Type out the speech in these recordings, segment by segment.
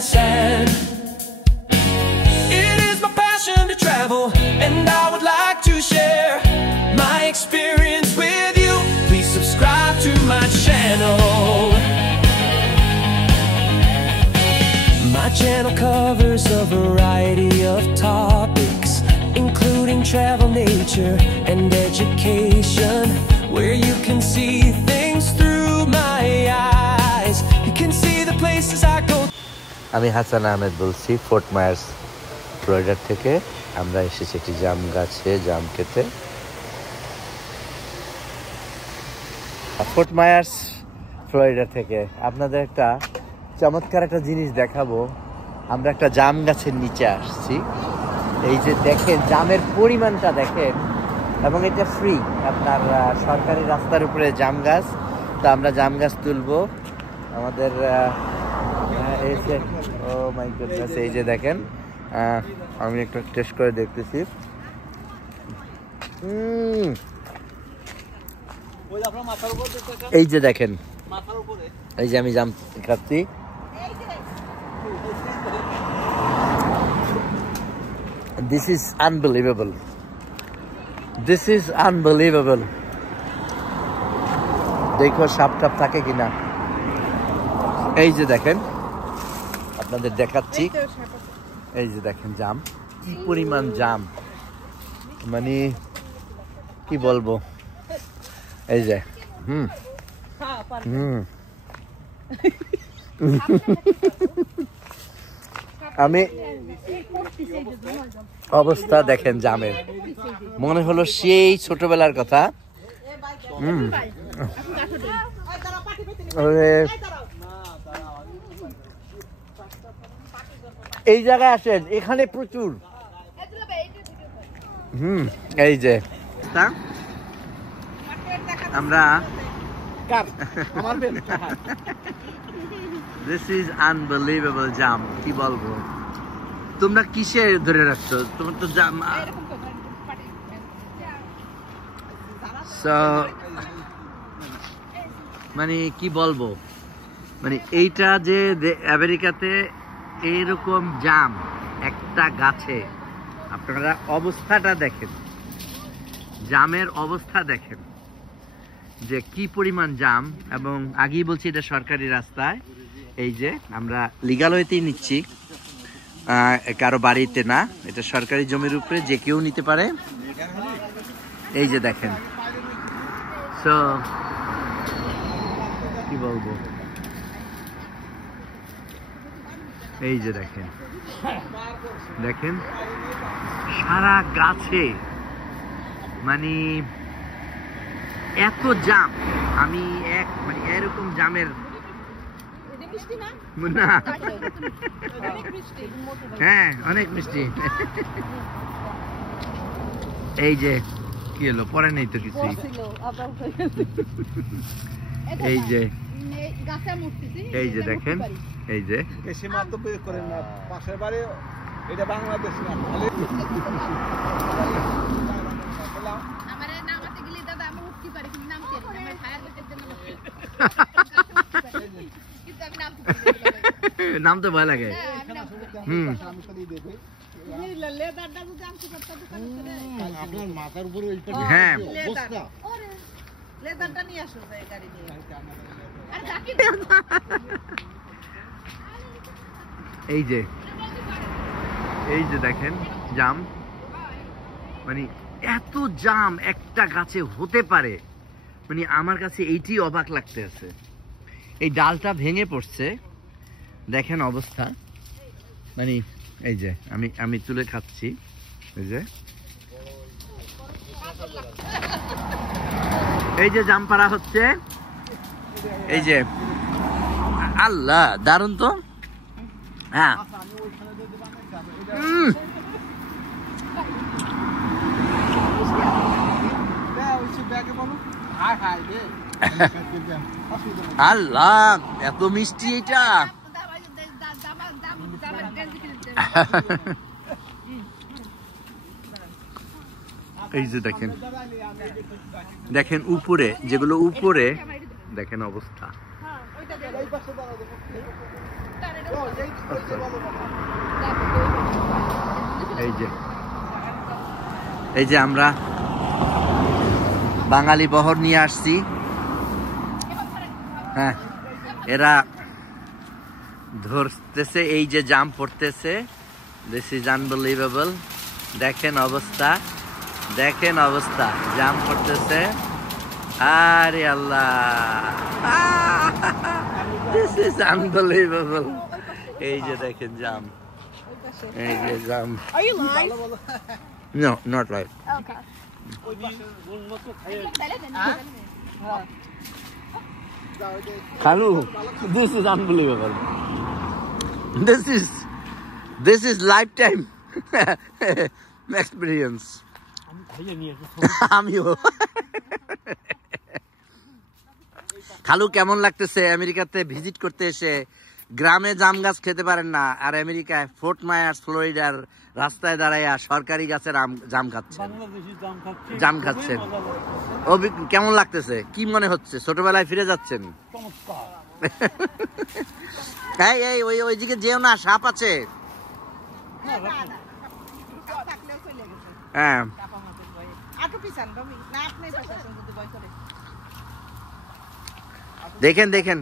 sand. It is my passion to travel, and I would like to share my experience with you. Please subscribe to my channel. My channel covers a variety of topics, including travel, nature, and education, where you can see things through my eyes. You can see the places I go. আমি হাসান আহমেদ বলছি fort Myers Florida থেকে। আমরা এসেছি একটি জাম গাছে জাম খেতে। Fort Myers Florida থেকে আপনাদের একটা চমৎকার একটা জিনিস দেখাবো। আমরা একটা জাম গাছের নিচে আসছি। এই যে দেখেন জামের পরিমাণটা দেখেন, এবং এটা ফ্রি, আপনার সরকারি রাস্তার উপরে জাম গাছ। তো আমরা জাম গাছ তুলবো আমাদের ও মাই গডনেস। এই যে দেখেন, আমি একটু টেস্ট করে দেখতেছি। এই যে দেখেন, এই যে আমি জাম খাচ্ছি। This is unbelievable. This is unbelievable. দেখো সাপ টাপ থাকে কিনা। এই যে দেখেন, আপনাদের দেখাচ্ছি। এই যে দেখেন জাম, কি পরিমাণ জাম, মানে কি বলবো। এই যে আমি অবস্থা দেখেন জামের, মনে হলো সেই ছোটবেলার কথা। এই জায়গায় আসেন, এখানে প্রচুর। এই যে আমরা This is unbelievable জাম, কি বলবো। তোমরা কিসে ধরে রাখছো? তোমার তো জাম, মানে কি বলবো, মানে এইটা যে আমেরিকাতে এইরকম জাম একটা গাছে, আপনারা অবস্থাটা দেখেন, জামের অবস্থা দেখেন যে কি পরিমাণ জাম। এবং আগেই বলছি এটা সরকারি রাস্তায়। এই যে আমরা লিগাল ওয়েতেই নিচ্ছি, কারো বাড়িতে না, এটা সরকারি জমির উপরে যে কেউ নিতে পারে। এই যে দেখেন, সো কি বলবো, এই যে দেখেন, দেখেন সারা গাছে মানে এত জাম। আমি মানে এরকম জামের না, হ্যাঁ অনেক মিষ্টি। এই যে কি হলো, পরে নেই তো কিছু। এই যে এই যে দেখেন, এই যে পাশের বাড়ি, এটা বাংলাদেশ না। নাম তো ভয় লাগে। হ্যাঁ এই যে এই যে দেখেন জাম, মানে এত জাম একটা গাছে হতে পারে, মানে আমার কাছে এইটি অবাক লাগতে আছে। এই ডালটা ভেঙে পড়ছে, দেখেন অবস্থা, মানে এই যে আমি তুলে খাচ্ছি। এই যে জাম পাড়া হচ্ছে, এই যে আল্লাহ দারুন তো। হ্যাঁ আল্লাহ এত মিষ্টি এটা। এই যে দেখেন, দেখেন উপরে যেগুলো উপরে দেখেন অবস্থা। এই যে আমরা বাঙালি বহর নিয়ে আসছি। হ্যাঁ, এরা ধরতেছে, এই যে জাম পড়তেছে। This is unbelievable. দেখেন অবস্থা, দেখেন অবস্থা, জাম পড়তেছে। আরে আল্লাহ, দিস ইজ আনবিলিভেবল। এই যে দেখেন জাম, এই যে জাম। Are you live? No, not live. Okay. Kanu, this is unbelievable. This is lifetime experience. আমিও। খালু, কেমন লাগতেছে আমেরিকাতে ভিজিট করতে এসে? গ্রামে জাম গাছ খেতে পারেন না, আর আমেরিকায় ফোর্ট মায়ার্স ফ্লোরিডার রাস্তায় দাঁড়াইয়া সরকারি গাছের জাম খাচ্ছেন, জাম খাচ্ছেন। কেমন লাগতেছে? কি মনে হচ্ছে? ছোটবেলায় ফিরে যাচ্ছেন? এই ওইদিকে যেও না, সাপ আছে। হ্যাঁ, দেখেন দেখেন।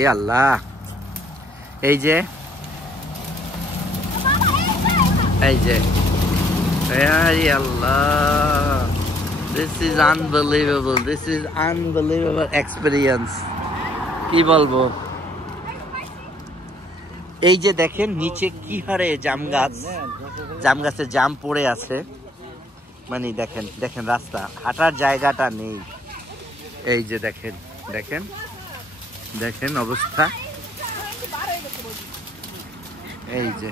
এ আল্লাহ, এই যে আল্লাহ, this is unbelievable, this is unbelievable experience. কি বলবো? এই যে দেখেন নিচে কি হারে জাম গাছে জাম পড়ে আছে। মানে দেখেন দেখেন, রাস্তা হাঁটার জায়গাটা নেই। এই যে দেখেন দেখেন দেখেন অবস্থা। এই যে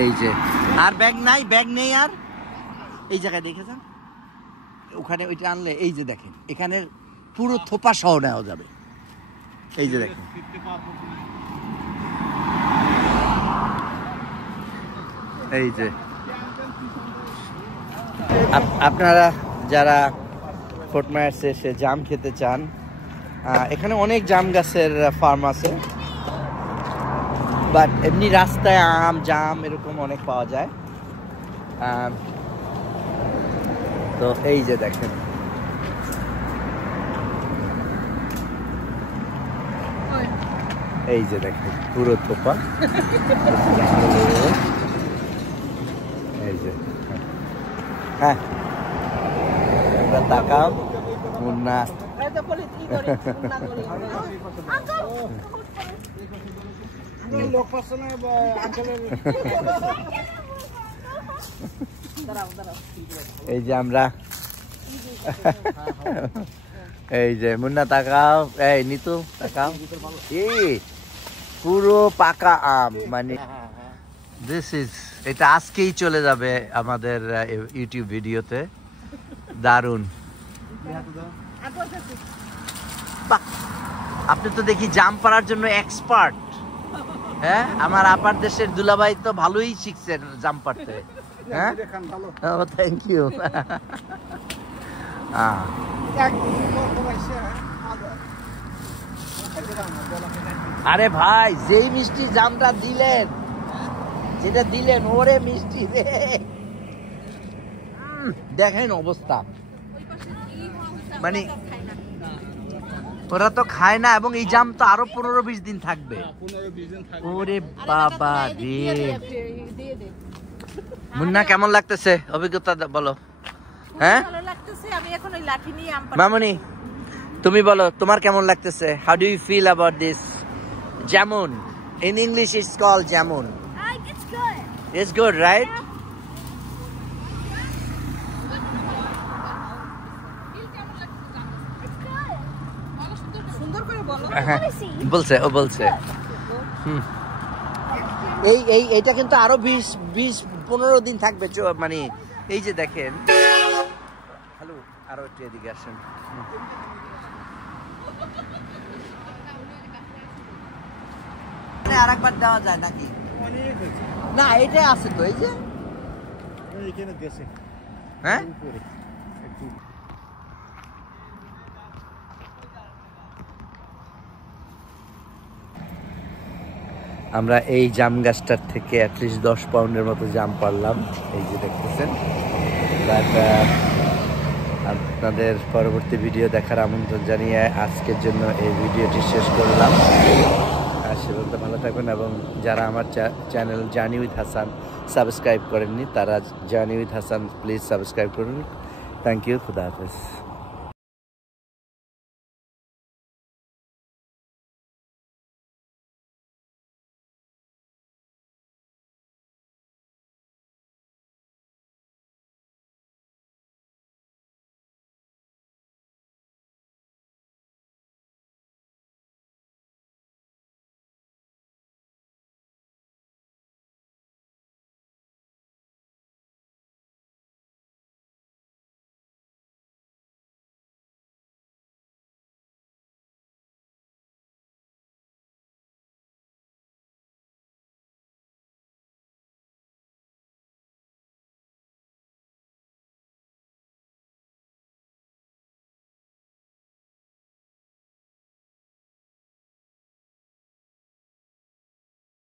এই যে, আর ব্যাগ নাই, ব্যাগ নেই আর। এই জায়গায় দেখেছেন, ওখানে ওইটা আনলে এই যে দেখেন, এখানে পুরো থোপা সহ নেওয়া যাবে। এই যে দেখেন, এই যে আপনারা যারা ফোর্ট মায়ার্সে এসে জাম খেতে চান, এখানে অনেক জাম গাছের ফার্ম আছে, বাট এমনি রাস্তায় আম জাম এরকম অনেক পাওয়া যায়। তো এই যে দেখেন, এই যে দেখেন পুরো থোপা। এই যে, হ্যাঁ, তাকাও মুন্না। এই যে আমরা, এই যে মুন্না তাকাও, এই নিতু তাকাও, এই পুরো পাকা আম। মানে দিস ইজ, এটা আজকেই চলে যাবে আমাদের ইউটিউব ভিডিওতে। দারুন। আপনি তো দেখি জাম পাড়ার জন্য এক্সপার্ট। হ্যাঁ, আমার আপার দেশের দুলাভাই তো ভালোই শিখছেন জাম পাড়তে। হ্যাঁ, ও থ্যাংক ইউ। আরে ভাই, যেই মিষ্টি জামটা দিলেন, যেটা দিলেন, ওরে মিষ্টি রে। দেখেন অবস্থা, মানে ওরা তো খায় না, এবং এই জাম তো আরো 15-20 দিন থাকবে। ওরে বাবা রে। মুন্না, কেমন লাগতেছে? অভিজ্ঞতা বলো। হ্যাঁ, মামনি তুমি বলো, তোমার কেমন লাগতেছে? How do you feel about this jamun? In English it's called jamun. It's good, right? বলছে, ও বলছে। এইটা কিন্তু আরো 20-15 দিন থাকবে। মানে এই যে দেখেন, হ্যালো, আরো একটু এদিকে আসেন। আরেকবার দেওয়া যায় নাকি? না, এটাই আছে তো। এই যে হ্যাঁ, আমরা এই জাম গাছটার থেকে অ্যাটলিস্ট 10 পাউন্ডের মতো জাম পারলাম, এই যে দেখতেছেন। আপনাদের পরবর্তী ভিডিও দেখার আমন্ত্রণ জানিয়ে আজকের জন্য এই ভিডিওটি শেষ করলাম। আর সে বলতে ভালো থাকবেন, এবং যারা আমার channel journey with Hasan subscribe করেননি তারা journey with Hasan please subscribe করুন। থ্যাংক ইউ, খুদা হাফেজ।